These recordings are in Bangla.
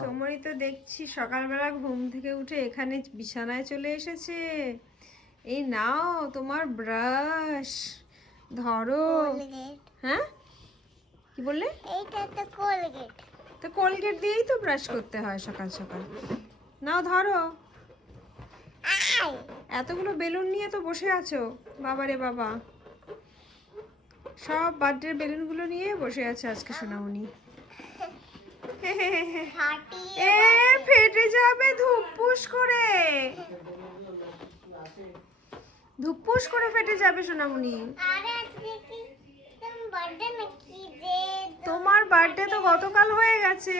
সময় তো দেখছি সকালবেলা ঘুম থেকে উঠে এখানে বিছানায় চলে এসেছে। এই নাও তোমার ব্রাশ, ধরো। হ্যাঁ, কি বললে? এইটা তো কোলগেট। তো কোলগেট দিয়েই তো ব্রাশ করতে হয় সকাল সকাল। নাও ধরো। এতগুলো বেলুন নিয়ে তো বসে আছো, বাবারে বাবা। সব বার্থডে বেলুনগুলো নিয়ে বসে আছে আজকে সোনামণি। এ ফেটে যাবে ধুপুস করে, ধুপুস করে ফেটে যাবে সোনামণি। তোমার বার্থডে তো গতকাল হয়ে গেছে,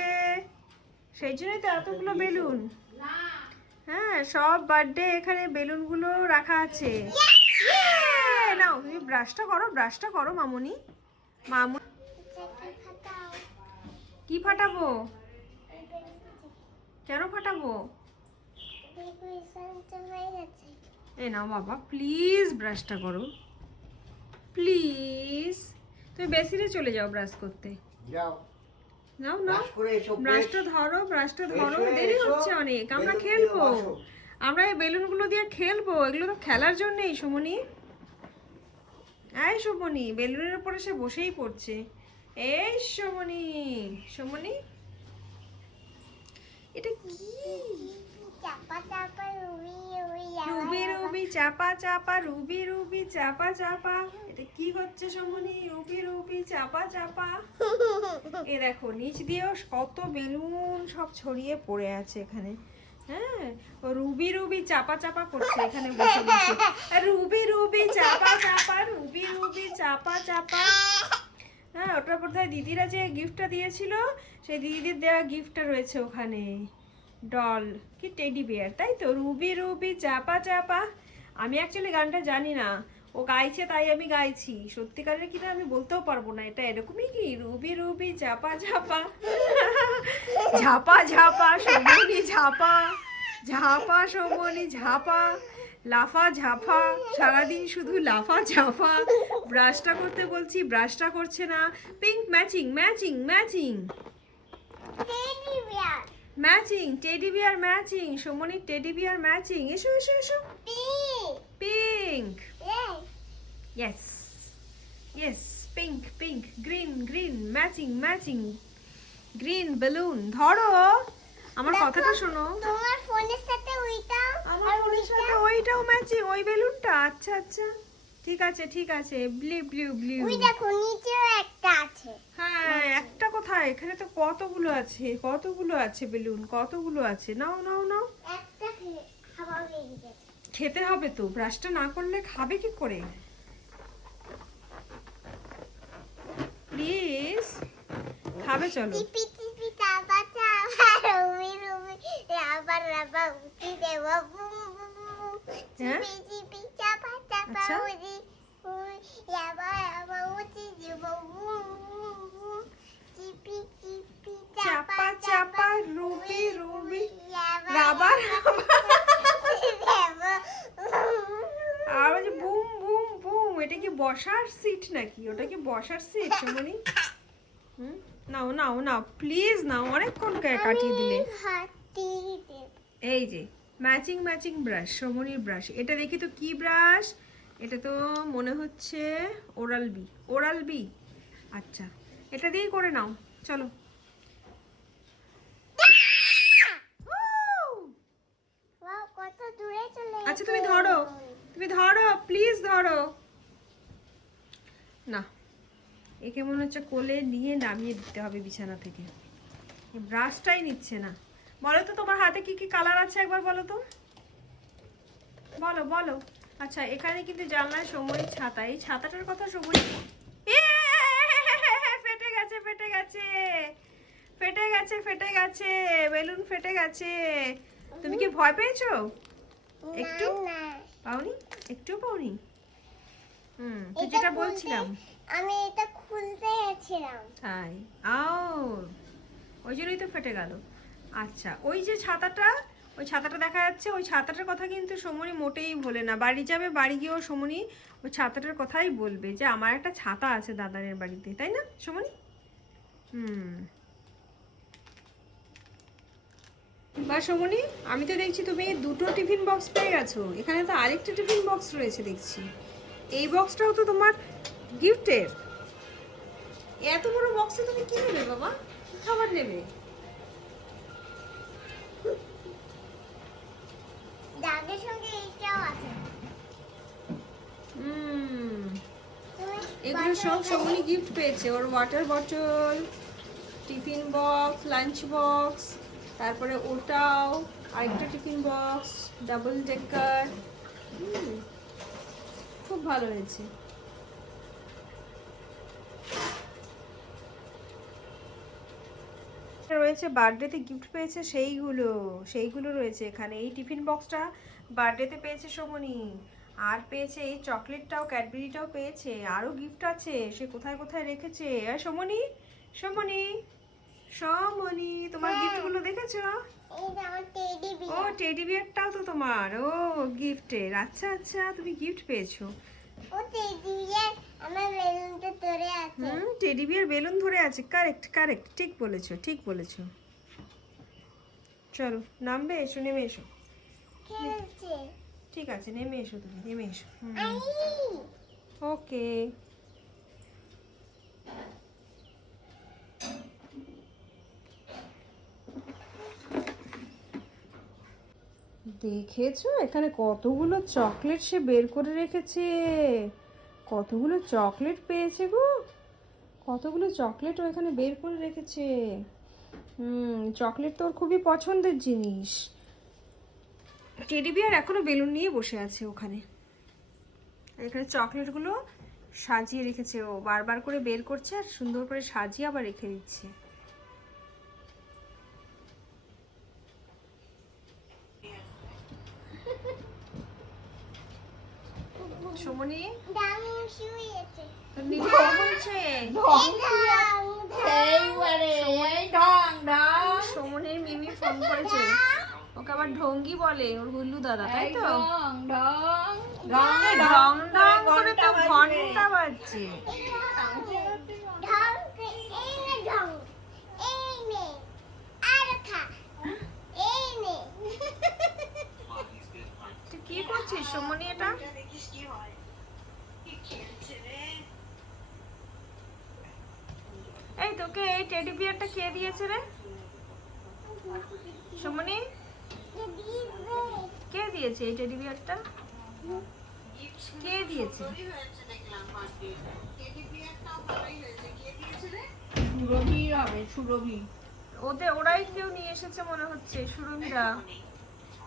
সেই জন্যই তো এতগুলো বেলুন। হ্যাঁ, সব বার্থডে এখানে বেলুনগুলো রাখা আছে। নাও তুমি ব্রাশটা করো, ব্রাশটা করো মামুনি। মামু কি ফাটাবো? কেন ফাটাবো? এ নাও বাবা, প্লিজ ব্রাশটা করো, প্লিজ। তুমি বেসিনে চলে যাও ব্রাশ করতে। নাও নাও, ব্রাশটা ধরো, ব্রাশটা ধরো। দেরি হচ্ছে অনেক, আমরা খেলবো। আমরা এই বেলুনগুলো দিয়ে খেলবো, এগুলো তো খেলার জন্যই সুমনি। এই সুমনি, বেলুনের উপরে সে বসেই পড়ছে। এই সুমনি, সুমনি এটা কি? রুবি রুবি চাপা চাপা, রুবি রুবি চাপা চাপা। এটা কি হচ্ছে সুমনি? রুবি রুবি চাপা চাপা। এ দেখো নিচ দিয়েও কত বেলুন সব ছড়িয়ে পড়ে আছে এখানে। হ্যাঁ, ও রুবি রুবি চাপা চাপা করছে এখানে বসে বসে। রুবি রুবি চাপা চাপা, রুবি রুবি চাপা চাপা। হ্যাঁ, ওটা বোধহয় দিদিরা যে গিফটটা দিয়েছিল, সেই দিদিদের দেওয়া গিফটটা রয়েছে ওখানে। ডল কি টেডি বিয়ার, তাই তো? রুবি রুবি চাপা চাপা। আমি অ্যাকচুয়ালি গানটা জানি না, ও গাইছে তাই আমি গাইছি। সত্যিকারের কিনা আমি বলতেও পারবো না। এটা এরকমই কি? রুবি রুবি চাপা ঝাপা, ঝাপা ঝাপা সমনি ঝাপা, ঝাপা সমনি ঝাপা, লাফা ঝাপা। সারাদিন শুধু লাফা ঝাপা। ব্রাশটা করতে বলছি, ব্রাশটা করছে না। Pink matching matching matching matching, teddy bear matching, সমনি টেডি বিয়ার ম্যাচিং। এসো এসো এসো। Pink, yes yes, pink pink, green green, matching matching, green balloon. ধরো, আমার কথাটা শোনো। তোমার ফোনের সাথে ওইটাও, আমার ফোনের সাথে ওইটাও ম্যাচিং, ওই বেলুনটা। আচ্ছা আচ্ছা, ঠিক আছে ঠিক আছে। Blue blue blue. ওই দেখো নিচেও একটা আছে। হ্যাঁ, একটা কোথায়? এখানে তো কতগুলো আছে, কতগুলো আছে বেলুন, কতগুলো আছে। নাও নাও নাও। একটা খাওয়া হয়ে গেছে। খেতে হবে তো, ব্রাশটা না করলে খাবে কি করে? প্লিজ খাবে, চলো। টিপি টিপি চাপা চাপা, রুবি রুবি রাবা রাবা উঠি দেব বুম বুম বুম। টিপি টিপি চাপা চাপা, আচ্ছা। উড়ি উড়ি রাবা রাবা উঠি দেব বুম বুম বুম। টিপি টিপি চাপা চাপা, রুবি রুবি রাবা রাবা আর ওই যে বুম বুম বুম। এটা কি বসার সিট নাকি? ওটা কি বসার seat সুমনি? Now now now, please নাও, অনেকক্ষণ কাটিয়ে দিলে। এই যে ম্যাচিং ম্যাচিং ব্রাশ, সমনির ব্রাশ। এটা দেখি তো কি ব্রাশ? এটা তো মনে হচ্ছে ওরাল বি, ওরাল বি। আচ্ছা, এটা দিয়েই করে নাও, চলো। কত দূরে চলে আচ্ছা তুমি ধরো, তুমি ধরো, প্লিজ ধরো। না, একে মনে হচ্ছে কোলে নিয়ে নামিয়ে দিতে হবে বিছানা থেকে। ব্রাশটাই নিচ্ছে না। বলো তো তোমার হাতে কি কি কালার আছে একবার বলো তো, বলো বলো। আচ্ছা, এখানে কিন্তু জানলায় সময়ের ছাতা, এই ছাতাটার কথা সময়। ফেটে গেছে ফেটে গেছে ফেটে গেছে ফেটে গেছে, বেলুন ফেটে গেছে। তুমি কি ভয় পেয়েছো? একটু পাওনি? একটু পাওনি? তো যেটা বলছিলাম, আমি এটা খুলতে গেছিলাম। তাই ওই জন্যই তো ফেটে গেল। আচ্ছা, ওই যে ছাতাটা, ওই ছাতাটা দেখা যাচ্ছে, ওই ছাতাটার কথা কিন্তু সমনি মোটেই ভোলে না। বাড়ি যাবে, বাড়ি গিয়েও সমনি ওই ছাতাটার কথাই বলবে যে আমার একটা ছাতা আছে দাদারের বাড়িতে, তাই না সমনি? বা সমনি, আমি তো দেখছি তুমি দুটো টিফিন বক্স পেয়ে গেছো, এখানে তো আরেকটা টিফিন বক্স রয়েছে দেখছি। এই বক্সটাও তো তোমার গিফটের। এত বড় বক্সে তুমি কি নেবে বাবা, কি খাবার নেবে? দাগের সঙ্গে এইটাও আছে। এগুলো সব সমনি গিফট পেয়েছে। ওর water bottle, tiffin box, lunch box, তারপরে ওটাও আরেকটা টিফিন বক্স, ডাবল ডেকার। খুব ভালো হয়েছে। রয়েছে বার্থডেতে গিফট পেয়েছে সেইগুলো রয়েছে এখানে। এই টিফিন বক্সটা বার্থডেতে পেয়েছে সমনি, আর পেয়েছে এই চকলেটটাও, ক্যাডবেরিটাও পেয়েছে, আরও গিফট আছে। সে কোথায় কোথায় রেখেছে। আর সমনি, সমনি, সমনি, তোমার গিফটগুলো দেখেছো? এইটা আমার টেডি ও বিয়ার। টেডি বিয়ারটাও তো তোমার, ও গিফটের। আচ্ছা আচ্ছা, তুমি গিফট পেয়েছো। ও টেডি বিয়ার আমার বেলুনটা ধরে আছে। টেডি বিয়ার বেলুন ধরে আছে। কারেক্ট কারেক্ট, ঠিক বলেছো, ঠিক বলেছো। চলো নামবে, এসো, নেমে এসো। খেলছে। ঠিক আছে, নেমে এসো, তুমি নেমে এসো। আই ওকে। দেখেছো এখানে কতগুলো চকলেট সে বের করে রেখেছে। কতগুলো চকলেট পেয়েছে গো, কতগুলো চকলেট ও এখানে বের করে রেখেছে। চকলেট তো ওর খুবই পছন্দের জিনিস। টেডি বিয়ার এখনো বেলুন নিয়ে বসে আছে ওখানে। এখানে চকলেটগুলো সাজিয়ে রেখেছে, ও বারবার করে বের করছে আর সুন্দর করে সাজিয়ে আবার রেখে দিচ্ছে। সমনি ডাং শুয়েছে। নিকো বলছে সমনের মিমি ফোন করেছে, ওকে আবার ঢঙ্গি বলে ওর হুল্লু দাদা, তাই তো? ঢং ঢং করে তো ঘন্টা বাজছে। ঢং এই নে ঢং এই নে আর খা এই নে। তুই কি করছিস সমনি এটা? এই তোকে এই টেডি বিয়ারটা কে দিয়েছে রে সমনি? কে দিয়েছে এই টেডি বিয়ারটা? কে দিয়েছে? ওরাই কেউ নিয়ে এসেছে মনে হচ্ছে, সুরভিরা,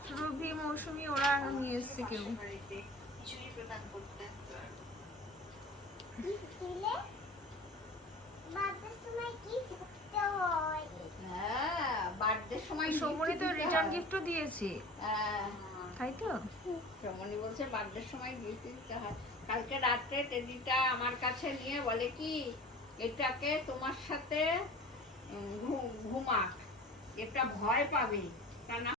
সুরভি, মৌসুমী, ওরা নিয়ে এসেছে কেউ। সমনি তো রিটার্ন গিফটও দিয়েছে, তাই তো? রমণী বলছে বার্থডের সময় গিফট দিতে হয়। কালকে রাত্রে টেডিটা আমার কাছে নিয়ে বলে কি, এটাকে তোমার সাথে ঘুমাক, এটা ভয় পাবে, কারণ